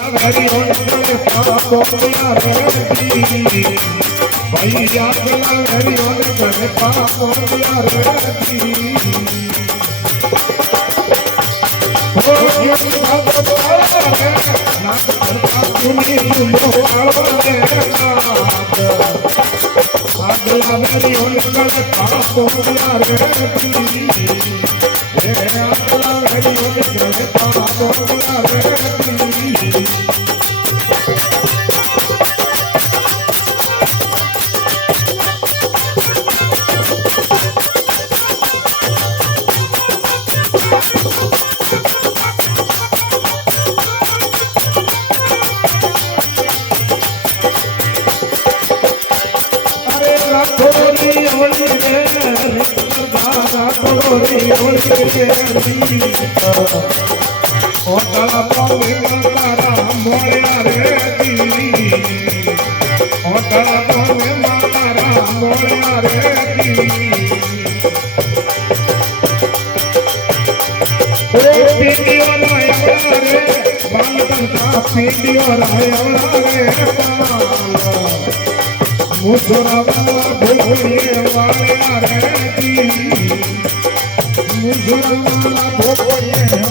हरी होने पापो यारे भैया गला हरी होने पापो यारे हो ये भगत रे नाथ करता सुनी लो आवे अगला हरी होने पापो यारे हे अगला हरी होने पापो यारे ओतला पावे मारा मोळ्या रे दी ओतला पावे मारा मोळ्या रे दी ओ पीडियो राया रे बालकन का पीडियो राया रे मुसरा भोले वाले रे दी मुसरा भोले